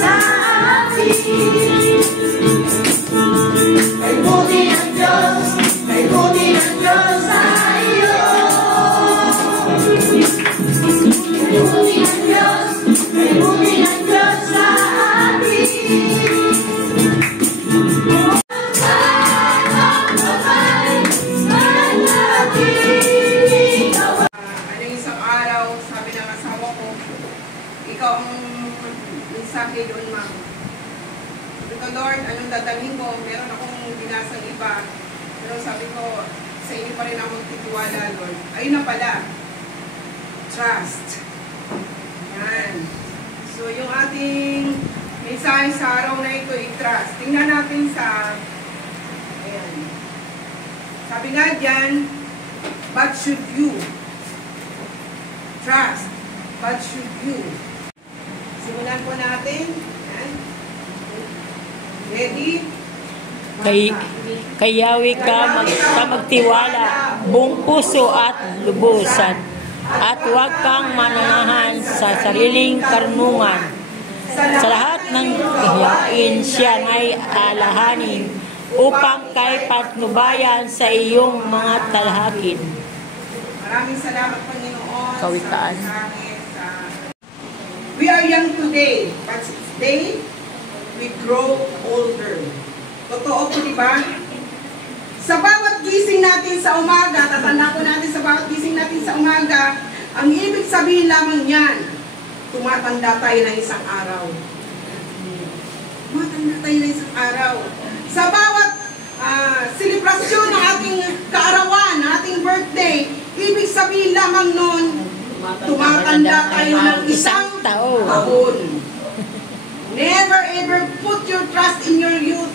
sa atin. May buti ng Diyos, may buti ng Diyos sa iyo. May buti ng Diyos, may buti ng Diyos sa atin. Ikaw ang mensahe doon, ma'am. Ito, Lord, anong dadalhin ko? Meron akong binasang iba. Pero sabi ko, sa inyo pa rin ako magtitiwala, Lord. Ayun na pala. Trust. Yan. So, yung ating mensahe sa araw na ito, i-trust. Tingnan natin sa, ayan. Sabi nga dyan, but should you trust? But should you? Simulan po natin. Yan. Ready? Kay Yahweh ka magtiwala, buong puso at lubusan, at huwag kang mananahan sa sariling karunungan. Sa lahat ng hiyain siya ay alahanin, upang kay patnubayan sa iyong mga talhakin. Maraming salamat, Panginoon. Kawitaan. We are young today, but today, we grow older. Totoo po, di ba? Sa bawat gising natin sa umaga, tatanda ko natin sa bawat gising natin sa umaga, ang ibig sabihin lamang yan, tumatanda tayo ng isang araw. Tumatanda tayo ng isang araw. Sa bawat selebrasyon ng ating kaarawan, ng ating birthday, ibig sabihin lamang nun, tumatanda tayo ng isang taon. Never ever put your trust in your youth.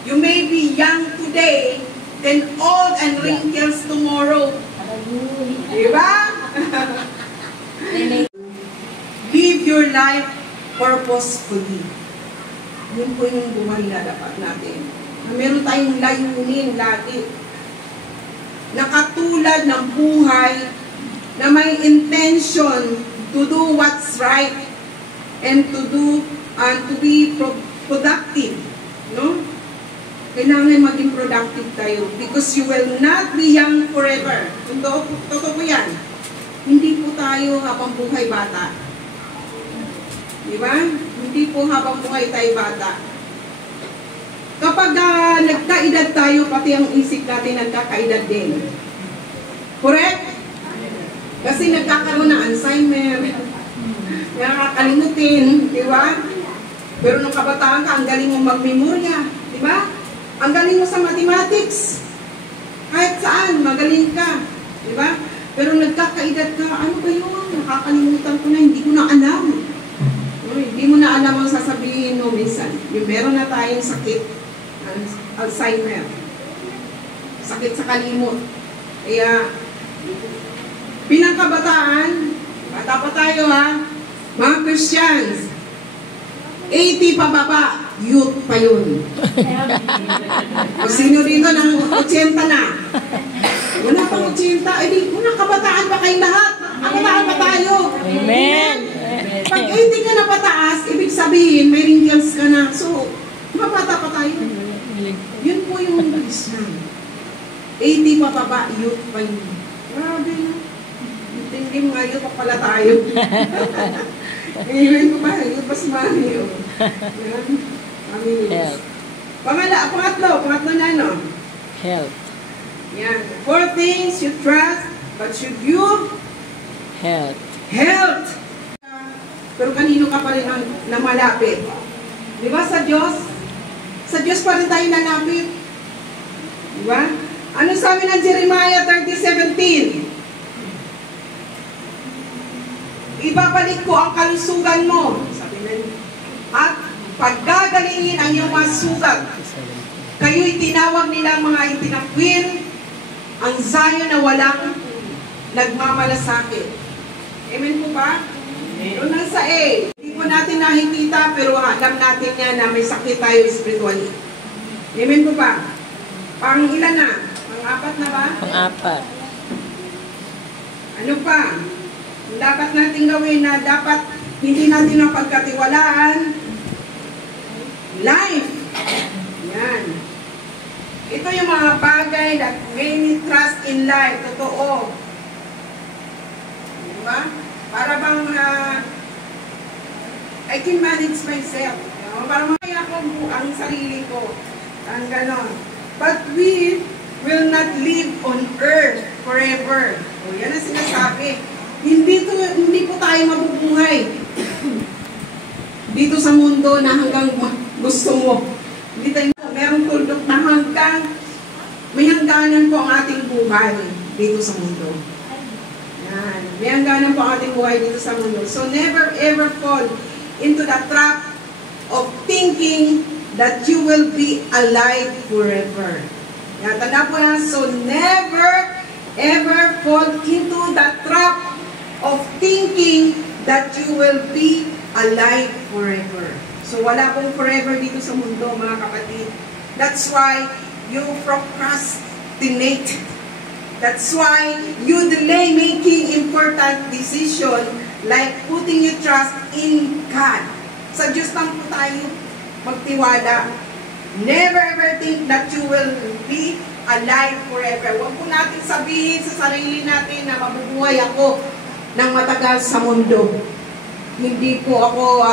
You may be young today, then old and wrinkles tomorrow. Diba? Live your life purposefully. Yun po yung buhay na dapat natin. Meron tayong layunin lagi. Nakatulad ng buhay na may intention to do what's right and to be productive, no? Kailangan maging productive tayo because you will not be young forever. Totoo po yan. Hindi po tayo habang buhay bata. Di ba? Hindi po habang buhay tayo bata. Kapag nagkaedad tayo, pati ang isip natin nagkakaedad din. Correct? Kasi nagkakaroon ng Alzheimer, nakakalimutin, di ba? Pero nung kabataan ka, ang galing mong magmemorya, di ba? Ang galing mo sa mathematics. Kahit saan, magaling ka, di ba? Pero nagkakaedad ka, ano ba yun? Nakakalimutan ko na, hindi ko na alam. Hindi mo na alam ang sasabihin mo minsan. Yung meron na tayong sakit, Alzheimer. Sakit sa kalimot. Kaya, pinangkabataan, bata pa tayo ha, mga Christians, 80 pababa, youth pa yun. O sino dito ng 80 na? Wala pang 80, edi unang kabataan pa kayong lahat. Kabataan pa tayo. Amen. Pag 80 ka na pataas, ibig sabihin, may wrinkles ka na. So, mabata pa tayo. Yun po yung Christian. 80 pababa, youth pa yun. Grabe na. Hindi mo nga youth pa pala tayo. Ngayon ko ba? Youth pa si Mami. Health. Pangatlo na ano? Health. Yan. 4 things you trust, but should you? Health. Health. Pero kanino ka pa rin na malapit? Di ba sa Diyos? Sa Diyos pa rin tayo nalapit. Di ba? Ano sabi ng Jeremiah 30:17? Ibabalik ko ang kalusugan mo. Sabi na, at paggagalingin ang iyong mga sugat. Kayo'y tinawag nila mga itinakwil, ang Zion na walang nagmamalasakit. Amen po ba? Doon lang sa A. Hindi po natin nakikita, pero alam natin yan na may sakit tayo spiritually. Amen po ba? Pang ilan na? Pang-apat na ba? Pang-apat. Ano pa? Dapat natin gawin na dapat hindi natin napagkatiwalaan, life. Yan. Ito yung mga bagay that many trust in life. Totoo. Diba? Para bang I can manage myself. Diba? Para makaya ko ang sarili ko. Ang ganon. But we will not live on earth forever. O yan ang sinasabi. Hindi po tayo mabubuhay dito sa mundo na hanggang gusto mo. Hindi tayo merong tuldok na hanggang may hangganan po ang ating buhay dito sa mundo. Yan. May hangganan po ang ating buhay dito sa mundo. So never ever fall into the trap of thinking that you will be alive forever. Yan. Tanda po yan. So never ever fall into the trap of thinking that you will be alive forever. So wala pong forever dito sa mundo, mga kapatid. That's why you procrastinate. That's why you delay making important decision like putting your trust in God. Sa Diyos lang po tayo magtiwala. Never ever think that you will be alive forever. Huwag po natin sabihin sa sarili natin na mabubuhay ako ng matagal sa mundo. Hindi po ako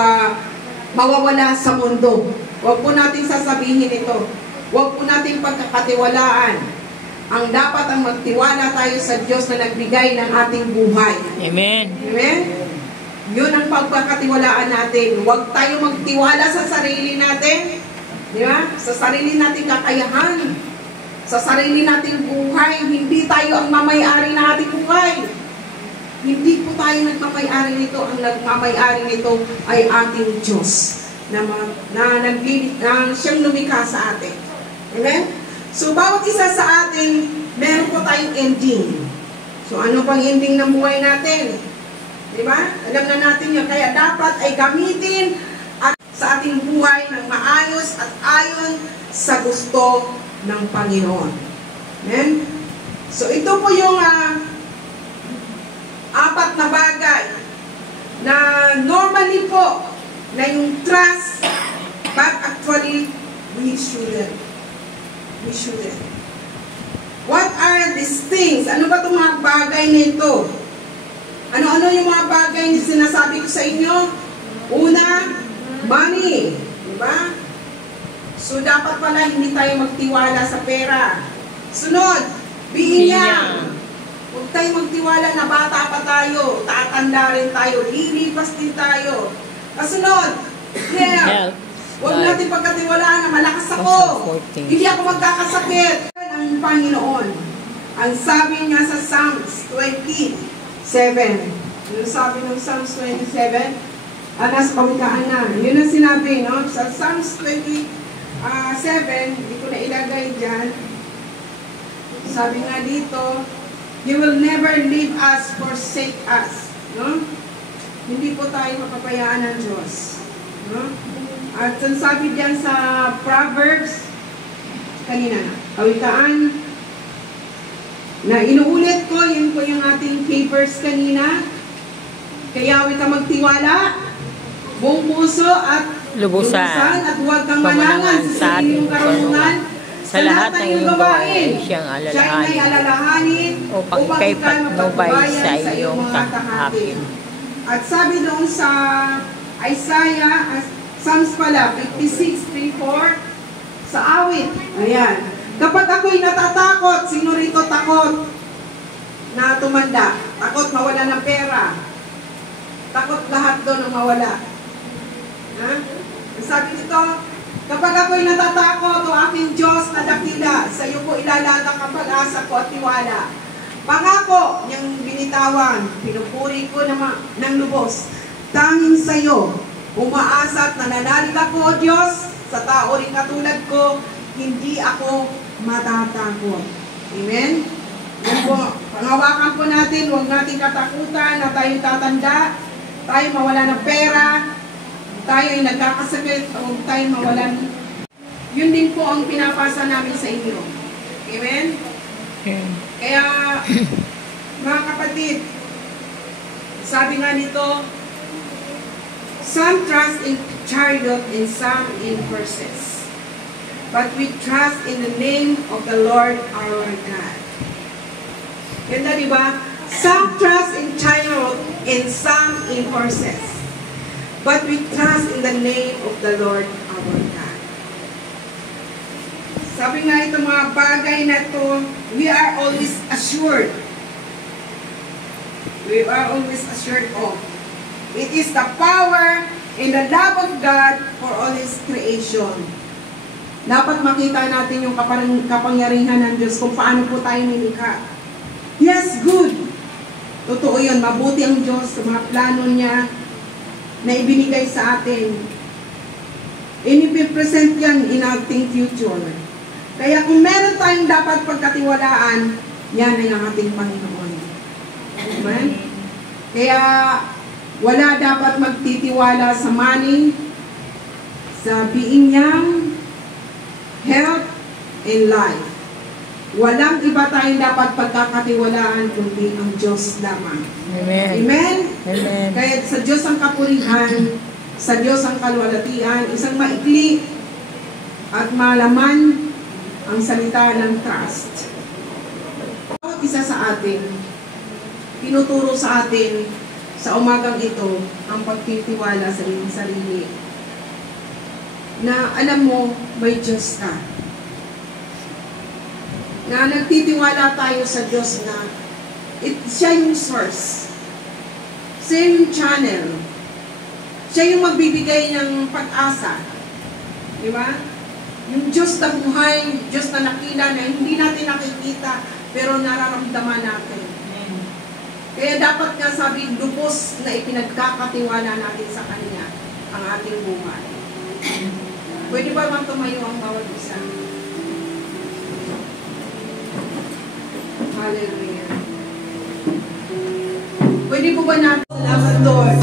mawawala sa mundo. Huwag po natin sasabihin ito. Huwag po natin pagkakatiwalaan. Ang dapat ang magtiwala tayo sa Diyos na nagbigay ng ating buhay. Amen. Amen? Yun ang pagkakatiwalaan natin. Huwag tayo magtiwala sa sarili natin. Di ba? Sa sarili nating kakayahan. Sa sarili nating buhay. Hindi tayo ang mamayari ng ating buhay. Hindi po tayo nagmamay-ari nito. Ang nagmamay-ari nito ay ating Diyos na siyang lumikha sa atin. Amen? So, bawat isa sa atin, meron po tayong ending. So, ano pang ending ng buhay natin? Diba? Alam na natin yun. Kaya dapat ay gamitin sa ating buhay ng maayos at ayon sa gusto ng Panginoon. Amen? So, ito po yung apat na bagay na normally po na yung trust, but actually we shouldn't. We shouldn't. What are these things? Ano ba itong mga bagay na ito? Ano-ano yung mga bagay na sinasabi ko sa inyo? Una, money. Diba? So dapat pala hindi tayo magtiwala sa pera. Sunod, bihinyang. Huwag tayo magtiwala na bata pa tayo, tatanda rin tayo, lilipas din tayo. Kasunod, health. Huwag natin pagkatiwalaan na malakas ako. Hindi ako magkakasakit. Ang Panginoon, ang sabi niya sa Psalms 27. Yung sabi ng Psalms 27, nasa kawikaan na. Yun ang sinabi, no? Sa Psalms 27, hindi ko na ilagay dyan. Sabi nga dito, you will never leave us, forsake us. No? Hindi po tayo mapapayaan ng Diyos. No? At sabi diyan sa Proverbs, kanina, kawikaan, na inuulit ko, yun po yung ating papers kanina. Kaya huwag ka magtiwala, buong puso at lubusan, at huwag kang manangan sa iyong karunungan. Sa lahat ng iyong gawain, siyang alalahanin upang ika'y patnubay sa iyong tahakin. At sabi doon sa Isaiah, Psalms pala, 56:3-4, sa awit, ayan, kapag ako'y natatakot, sino rito takot na tumanda? Takot mawala ng pera. Takot lahat doon ang mawala. Ha? Sabi dito, kapag ako'y natatakot, o aking Diyos na dakila, sa iyo ko ilalatag ang pag-asa ko at tiwala. Pangako niyang binitawan, pinupuri ko ng lubos. Tanging sa iyo, umaasa at nananalig ako, O Diyos, sa tao rin katulad ko, hindi ako matatakot. Amen? Yan po, pangawakan po natin, huwag natin katakutan na tayo tatanda, tayo mawala ng pera, tayo ay nagkakasakit, huwag tayo mawalan. Yun din po ang pinapasa namin sa inyo. Amen? Kaya, mga kapatid, sabi nga nito, Some trust in chariot and some in horses. But we trust in the name of the Lord our God. Ganda, di ba? Some trust in chariot and some in horses. But we trust in the name of the Lord our God. Sabi nga itong mga bagay na to, we are always assured. We are always assured of. It is the power and the love of God for all His creation. Dapat makita natin yung kapangyarihan ng Diyos kung paano po tayo nilikha. Yes, good. Totoo yun. Mabuti ang Diyos sa mga plano niya na ibinigay sa atin. Inipipresent yan in ating future. Kaya kung meron tayong dapat pagkatiwalaan, yan ay ang ating Panginoon. Amen? Kaya wala dapat magtitiwala sa money, sa being young, health, and life. Walang iba tayong dapat pagkakatiwalaan kundi ang Diyos lamang. Amen. Amen? Amen. Kaya sa Diyos ang kapurihan, sa Diyos ang kalwalatian, isang maikli at malaman ang salita ng trust. Bawat isa sa atin, pinuturo sa atin sa umagang ito ang pagtitiwala sa iyong sarili. Na alam mo, may Diyos ka. Na nagtitiwala tayo sa Diyos na siya yung source. Siya yung channel. Siya yung magbibigay ng pag-asa. Di ba? Yung Diyos na buhay, Diyos na nakila na hindi natin nakikita, pero nararamdaman natin. Kaya dapat nga sabi, lubos na ipinagkakatiwala natin sa Kanya ang ating buhay. Pwede ba bang tumayo ang bawat isa? Hallelujah. Pwede po ba natin, Lord,